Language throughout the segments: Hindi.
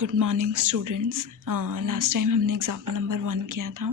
Good morning students. Last time हमने एग्जाम्पल नंबर 1 किया था।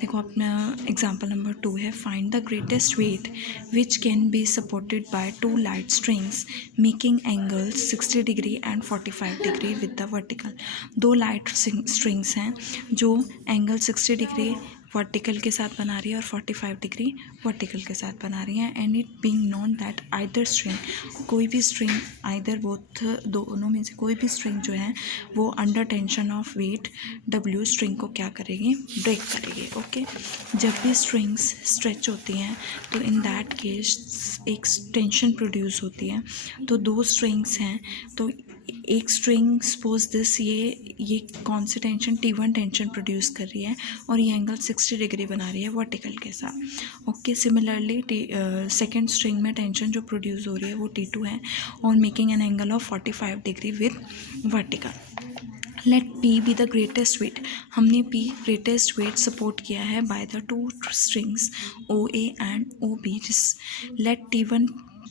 देखो अपना एग्जाम्पल नंबर 2 है, find the greatest weight which can be supported by two light strings making angles 60 degree and 45 degree with the vertical. दो लाइट स्ट्रिंग्स हैं जो एंगल 60 डिग्री वर्टिकल के साथ बना रही है और 45 डिग्री वर्टिकल के साथ बना रही है। And it being known that either string, कोई भी स्ट्रिंग, आइदर बोथ, दोनों में से कोई भी स्ट्रिंग जो है वो under tension of weight W string को क्या करेगी, ब्रेक करेगी। ओके, जब भी स्ट्रिंग्स स्ट्रेच होती हैं तो इन दैट केस एक टेंशन प्रोड्यूस होती है। तो दो स्ट्रिंग्स हैं तो एक स्ट्रिंग सपोज दिस, ये कौन सी टेंशन, T1 टेंशन प्रोड्यूस कर रही है और ये एंगल 60 डिग्री बना रही है वर्टिकल के साथ। ओके, सिमिलरली सेकेंड स्ट्रिंग में टेंशन जो प्रोड्यूस हो रही है वो T2 है और making an angle of 45 degree with vertical. Let P be the greatest weight. हमने P ग्रेटेस्ट वेट सपोर्ट किया है by the two strings OA and OB। Let T1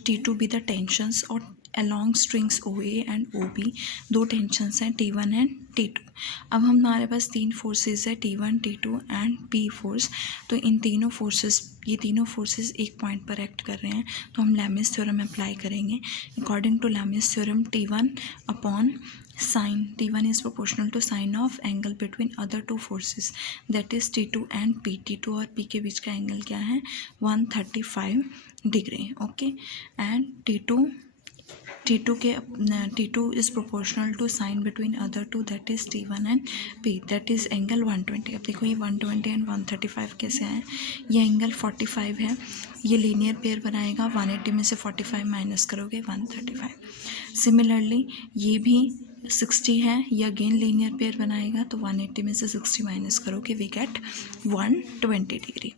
T2 be the tensions और along strings OA and OB दो टेंशंस हैं T1 एंड T2। अब हमारे पास तीन फोर्सेस है T1, T2 and P force. तो इन तीनों फोर्सेस, ये तीनों फोर्सेस एक पॉइंट पर एक्ट कर रहे हैं तो हम लैमिस थ्योरम अप्लाई करेंगे। According to Lami's theorem T1 upon sine, T1 is proportional to sine of angle between other two forces that is T2 and P। T2 और P के बीच का एंगल क्या है, 135 degree. Okay, and T2 is proportional to sine between other two that is T1 and P, that is angle 120। अब देखो ये 120 एंड 135 कैसे आए, ये एंगल 45 है, ये लीनियर पेयर बनाएगा, 180 में से 45 माइनस करोगे 135। सिमिलरली ये भी 60 है, ये अगेन लीनियर पेयर बनाएगा तो 180 में से 60 माइनस करोगे we get 120 degree.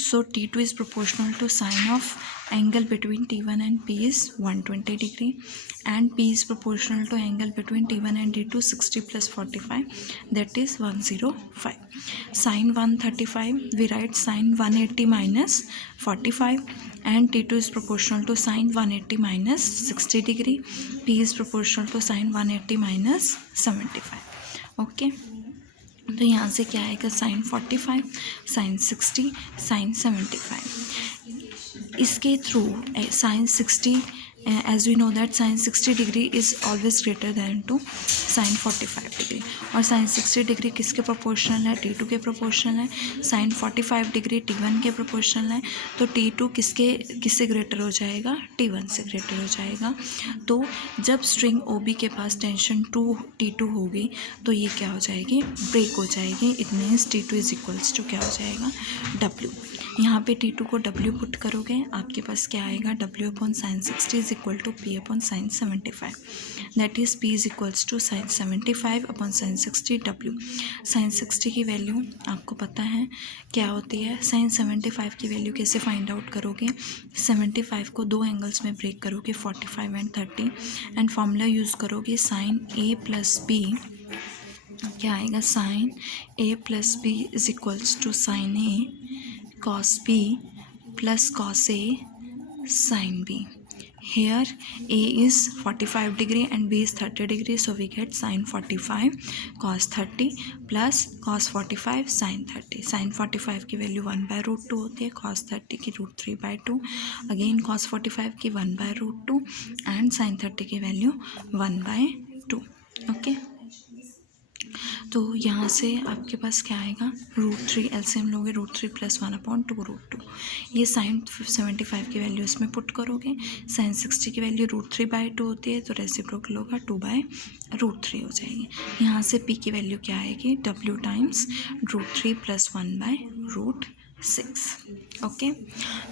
So T2 is proportional to sine of angle between T1 and P is 120 degree and P is proportional to angle between T1 and T2 60 plus 45 that is 105। Sine 135 we write sine 180 minus 45 and T2 is proportional to sine 180 minus 60 degree, P is proportional to sine 180 minus 75। Okay, तो यहाँ से क्या आएगा, साइन 45, साइन 60, साइन 75। इसके through sine 60, as we know that sine 60 degree is always greater than to sine 45 degree. और साइन 60 डिग्री किसके प्रोपोर्शनल है, T2 के प्रोपोर्शनल है। साइन 45 डिग्री T1 के प्रोपोर्शनल है। तो T2 किससे ग्रेटर हो जाएगा, T1 से ग्रेटर हो जाएगा। तो जब स्ट्रिंग OB के पास टेंशन T2 होगी तो ये क्या हो जाएगी, ब्रेक हो जाएगी। It means T2 is equals to क्या हो जाएगा, W। यहाँ पे T2 को W पुट करोगे, आपके पास क्या आएगा, W upon sine 60 is equal to P upon sine 75। That is P is equals to sine 75 upon sine 60 W। Sine 60 की वैल्यू आपको पता है क्या होती है। साइन 75 की वैल्यू कैसे फाइंड आउट करोगे, 75 को दो एंगल्स में ब्रेक करोगे, 45 एंड 30, एंड फॉर्मूला यूज़ करोगे साइन A प्लस B। क्या आएगा, sine A plus B is equals to sine A cos B plus cos A sin B। Here A is 45 degree and B is 30 degree, so we get sin 45 cos 30 plus cos 45 sin 30। sin 45 की वैल्यू 1/√2 होती है, cos 30 की √3/2, अगेन cos 45 की 1/√2 एंड sin 30 की वैल्यू 1/2। ओके, तो यहाँ से आपके पास क्या आएगा, √3 एलसीएम लोगे, √3 + 1/2 ये साइन 75 की वैल्यू इसमें पुट करोगे। साइन 60 की वैल्यू √3/2 होती है तो रेसिप्रोकल होगा 2/√3 हो जाएगी। यहाँ से P की वैल्यू क्या आएगी, W times √3 + 1/√6। Okay,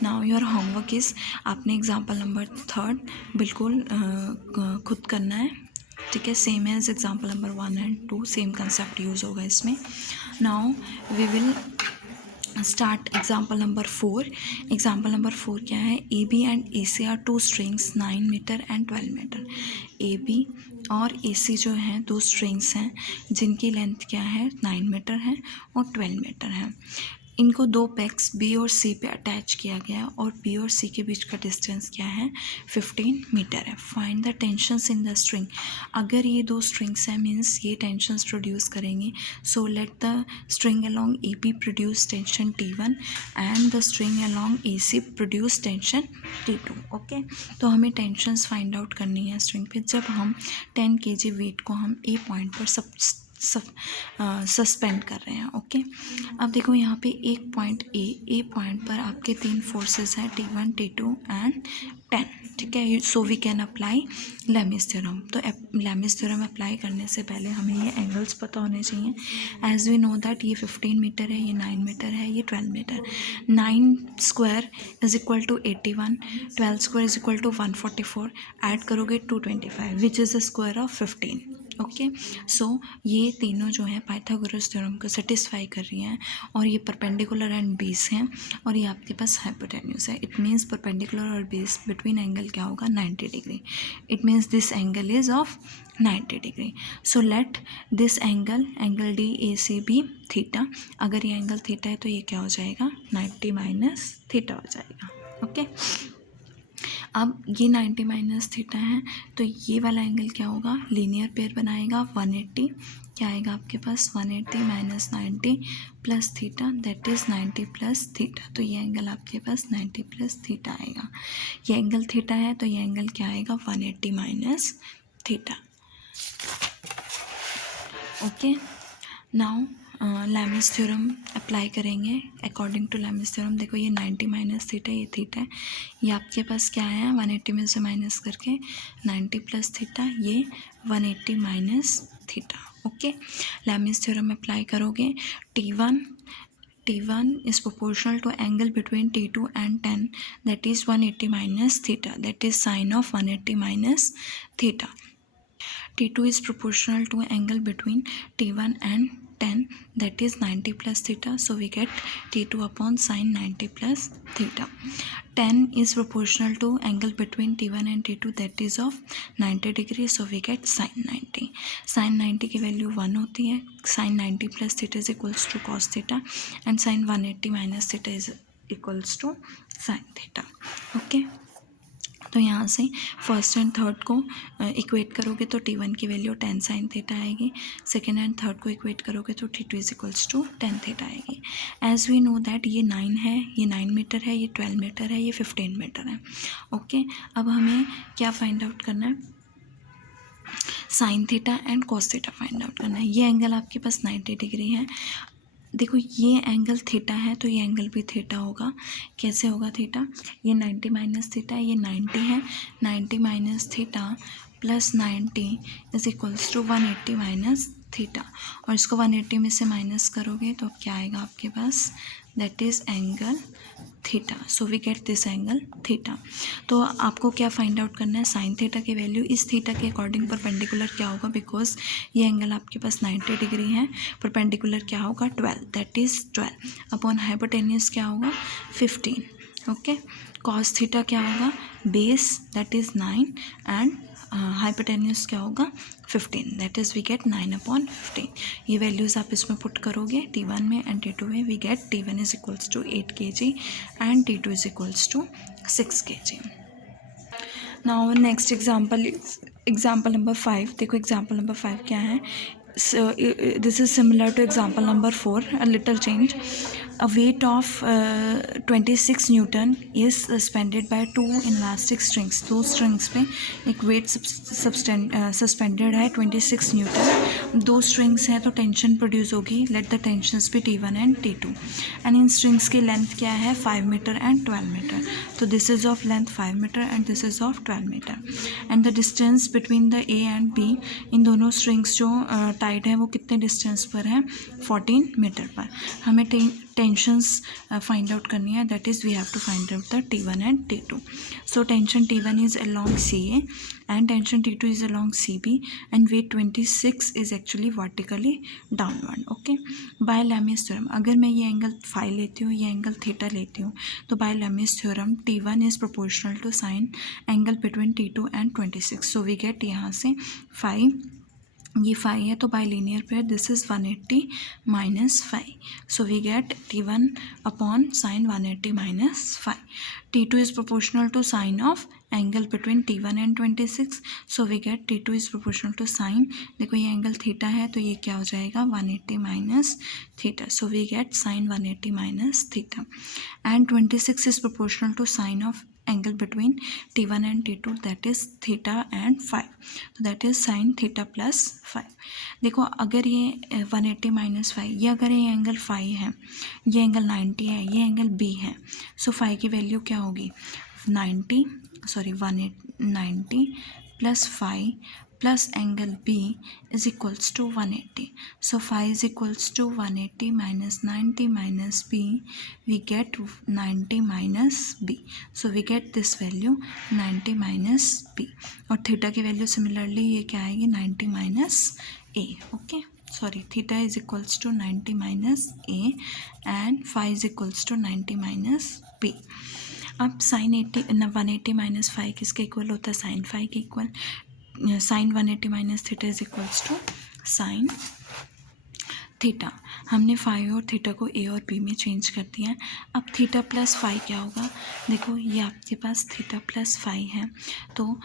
now your homework is, आपने एग्जाम्पल नंबर 3 बिल्कुल खुद करना है, ठीक है। Same as example number 1 and 2, same concept use होगा इसमें। Now we will start example number 4। Example number 4 क्या है, AB and AC are two strings 9 metre and 12 metre. AB और AC जो हैं दो स्ट्रिंग्स हैं जिनकी लेंथ क्या है, 9 मीटर है और 12 मीटर है। इनको दो पेग्स बी और सी पे अटैच किया गया है और बी और सी के बीच का डिस्टेंस क्या है 15 मीटर है। Find the tensions in the string. अगर ये दो स्ट्रिंग्स हैं मीन्स ये टेंशंस प्रोड्यूस करेंगे। So let the string along A B produce tension T1 and the string along A C produce tension T2। Okay, तो हमें टेंशंस फाइंड आउट करनी है स्ट्रिंग पे। जब हम 10 kg वेट को हम ए पॉइंट पर सस्पेंड कर रहे हैं। ओके, अब देखो यहाँ पे एक पॉइंट ए पॉइंट पर आपके तीन फोर्सेस हैं T1 T2 एंड 10। ठीक है, so we can apply Lami's theorem. तो लेमिस थ्योरम अप्लाई करने से पहले हमें ये एंगल्स पता होने चाहिए। एज वी नो दैट ये 15 मीटर है, ये 9 मीटर है, ये 12 metre. 9 square is equal to 81, 12 square is equal to 144, add करोगे 225 which is the square of 15। Okay, so ये तीनों जो हैं पाइथागोरस थ्योरम को सेटिस्फाई कर रही हैं और ये परपेंडिकुलर एंड बेस हैं और ये आपके पास हाइपोटेन्यूज है। इट मीन्स परपेंडिकुलर और बेस बिटवीन एंगल क्या होगा 90 degree. It means this angle is of 90 degree. So let this angle D A C B theta. अगर ये एंगल थीटा है तो ये क्या हो जाएगा 90 माइनस थीटा हो जाएगा। ओके, अब ये 90 माइनस थीटा है तो ये वाला एंगल क्या होगा लीनियर पेयर बनाएगा 180। क्या आएगा आपके पास 180 minus 90 plus theta that is 90 plus theta. तो ये एंगल आपके पास 90 प्लस थीटा आएगा। ये एंगल थीटा है तो ये एंगल क्या आएगा 180 minus theta. Okay, now Lami's theorem apply करेंगे। अकॉर्डिंग टू लेमिस थ्योरम देखो ये 90 माइनस थीटा, ये थीटा है, ये आपके पास क्या है 180 में से माइनस करके 90 प्लस थीटा, ये 180 minus theta. Okay, Lami's theorem apply करोगे T1 is proportional to angle between T2 and 10 that is 180 minus theta, that is sine of 180 minus theta. T2 is proportional to angle between T1 and 10 that is 90 plus theta, so we get T2 upon sine 90 plus theta. 10 is proportional to angle between T1 and T2 that is of 90 degree, so we get sine 90. Sine 90 की वैल्यू 1 होती है। Sine 90 plus theta is equals to cos theta and sine 180 minus theta is equals to sin theta. Okay, तो यहाँ से फर्स्ट एंड थर्ड को इक्वेट करोगे तो T1 की वैल्यू 10 साइन थीटा आएगी। सेकेंड एंड थर्ड को इक्वेट करोगे तो T2 is equals to 10 theta आएगी। एज वी नो दैट ये 9 है, ये 9 मीटर है, ये 12 मीटर है, ये 15 मीटर है। ओके, अब हमें क्या फाइंड आउट करना है sine theta and cos theta find out करना है। ये एंगल आपके पास 90 डिग्री है। देखो ये एंगल थीटा है तो ये एंगल भी थीटा होगा। कैसे होगा थीटा, ये 90 माइनस थीटा है, ये 90 है, 90 minus theta plus 90 is equals to 180 minus theta, और इसको 180 में से माइनस करोगे तो क्या आएगा आपके पास that is angle theta. So we get this angle theta. तो आपको क्या फाइंड आउट करना है साइन थीटा की वैल्यू। इस थीटा के अकॉर्डिंग परपेंडिकुलर क्या होगा, बिकॉज ये एंगल आपके पास 90 डिग्री है, परपेंडिकुलर क्या होगा 12 दैट इज़ 12 अपॉन हाइपोटेन्यूज क्या होगा 15। ओके, कॉस थीटा क्या होगा base that is 9 and hypotenuse क्या होगा 15 that is we get 9 upon 15। ये वैल्यूज़ आप इसमें पुट करोगे T1 में एंड T2 में, we get T1 is equals to 8 kg and T2 is equals to 6 kg। Now next example number 5। देखो एग्जाम्पल नंबर 5 क्या है, this is similar to example number 4, a little change. A weight of 26 Newton is suspended by two elastic strings. दो strings पे एक weight suspended है 26 Newton। दो strings हैं तो tension produce होगी। Let the tensions be T1 and T2 and in strings की length क्या है 5 meter and 12 meter। तो this is of length 5 meter and this is of 12 meter and the distance between the A and B, इन दोनों strings जो टाइट है वो कितने डिस्टेंस पर है 14 मीटर पर। हमें टेंशंस फाइंड आउट करनी है that is we have to find out the T1 and T2। So tension T1 is along CA and tension T2 is along CB and weight 26 is actually vertically downward. Okay, by Lami's theorem अगर मैं ये एंगल फाई लेती हूँ, ये एंगल थीटा लेती हूँ, तो by Lami's theorem T1 is proportional to sine angle between T2 and 26। So we get यहाँ से फाई ये 5 है तो by linear pair this is 180 minus 5. So we get T1 upon sin 180 minus 5. T2 is proportional to sine of angle between T1 and 26. So we get T2 is proportional to sine. देखो ये एंगल थीटा है तो ये क्या हो जाएगा 180 minus theta. So we get sin 180 minus theta. And 26 is proportional to sine of angle between T1 and T2, that is theta and 5. तो that is sin theta plus 5. देखो अगर ये 180 माइनस 5, ये अगर ये एंगल 5 है, ये एंगल 90 है, ये एंगल B है, सो 5 की वैल्यू क्या होगी 90 plus 5 plus angle B is equals to 180. So 5 is equals to 180 minus 90 minus B. We get 90 minus B. So we get this value 90 minus B. और थीटा की वैल्यू सिमिलरली ये क्या आएगी 90 minus A. Okay. Sorry, theta is equals to 90 minus A and phi is equals to 90 minus B. अब साइन 180 माइनस 5 किसके इक्वल होता है साइन 5 के equal. Sine 180 minus theta is equals to sine theta. हमने 5 और थीटा को ए और बी में चेंज कर दिया है. अब थीटा प्लस 5 क्या होगा, देखो ये आपके पास थीटा प्लस 5 है तो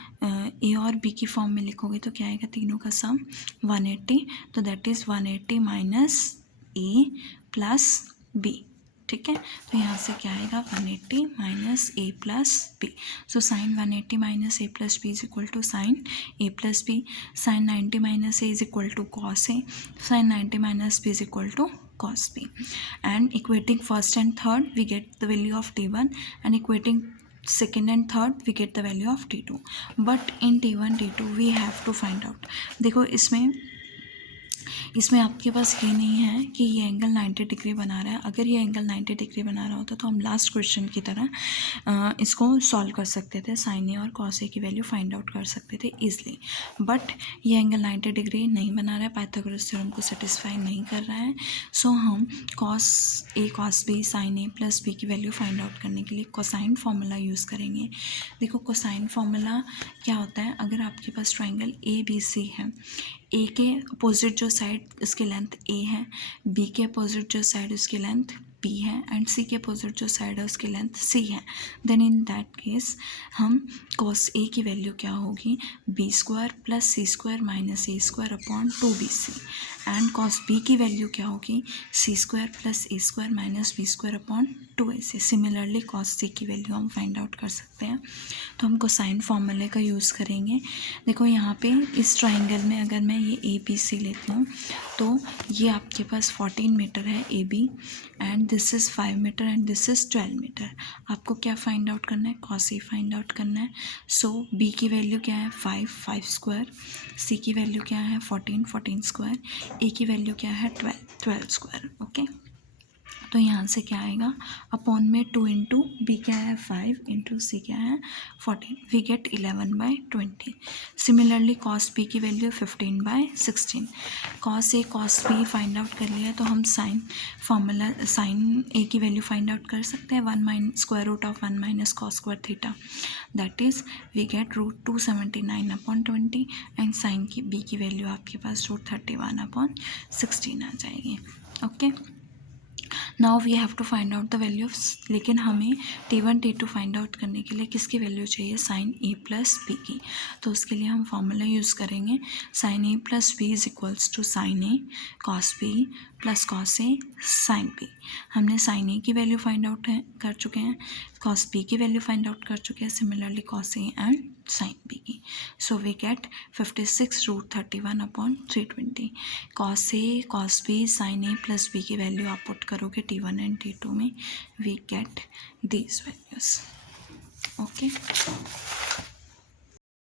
ए और बी की फॉर्म में लिखोगे तो क्या आएगा तीनों का सम 180. तो that is 180 minus A plus B. ठीक है, तो यहाँ से क्या आएगा 180 minus A plus B. So sine 180 minus A plus B is equal to sine A plus B. Sine 90 minus A is equal to cos A. Sine 90 minus B is equal to cos b. And equating first and third we get the value of t1, and equating second and third we get the value of t2. But in t1 t2 we have to find out. देखो इसमें आपके पास ये नहीं है कि ये एंगल 90 डिग्री बना रहा है. अगर ये एंगल 90 डिग्री बना रहा होता तो हम लास्ट क्वेश्चन की तरह इसको सॉल्व कर सकते थे, साइन ए और कॉस ए की वैल्यू फाइंड आउट कर सकते थे ईजिली. बट ये एंगल 90 डिग्री नहीं बना रहा है, पाइथागोरस थ्योरम को सेटिस्फाई नहीं कर रहा है. सो हम cos A cos B sine A plus B की वैल्यू फाइंड आउट करने के लिए कोसाइन फार्मूला यूज़ करेंगे. देखो कोसाइन फार्मूला क्या होता है, अगर आपके पास ट्राइंगल ए बी सी है, ए के अपोजिट जो साइड उसकी लेंथ ए है, बी के अपोजिट जो साइड उसकी लेंथ बी है, एंड सी के अपोजिट जो साइड है उसकी लेंथ सी है, देन इन दैट केस हम कॉस ए की वैल्यू क्या होगी B square plus C square minus A square upon 2bc. And cos B की वैल्यू क्या होगी C square plus A square minus B square upon 2ac. Similarly cos C की वैल्यू हम फाइंड आउट कर सकते हैं. तो हम कोसाइन फॉर्मूले का यूज़ करेंगे. देखो यहाँ पे इस ट्राइंगल में अगर मैं ये ए बी सी लेती हूँ तो ये आपके पास 14 मीटर है A B, and this is 5 metre and this is 12 metre. आपको क्या फाइंड आउट करना है कॉस ए फाइंड आउट करना है. सो बी की वैल्यू क्या है 5 स्क्वायर, सी की वैल्यू क्या है 14 स्क्वायर, ए की वैल्यू क्या है 12 स्क्वायर. ओके, तो यहाँ से क्या आएगा अपॉन में 2 इंटू बी क्या है 5 इंटू सी क्या है 14. We get 11/20. Similarly cos B की value 15/16. Cos A cos B find out कर लिया तो हम साइन फार्मूला साइन ए की वैल्यू फाइंड आउट कर सकते हैं 1 minus cos square theta. That is we get √279/20. And sine की बी की वैल्यू आपके पास √31/16 आ जाएगी. Okay, now we have to find out the value of, लेकिन हमें T1 T2 फाइंड आउट करने के लिए किसकी वैल्यू चाहिए साइन ए प्लस बी की. तो उसके लिए हम फार्मूला यूज़ करेंगे sine A plus B is equals to sine A cos B plus cos A sine B. हमने साइन ए की वैल्यू फाइंड आउट कर चुके हैं, कॉस बी की वैल्यू फाइंड आउट कर चुके हैं, similarly cos A and sine B की. So we get 56√31/320. Cos A cos B sine A plus B की वैल्यू आप पुट करोगे T1 एंड T2 में, we get these values. Okay.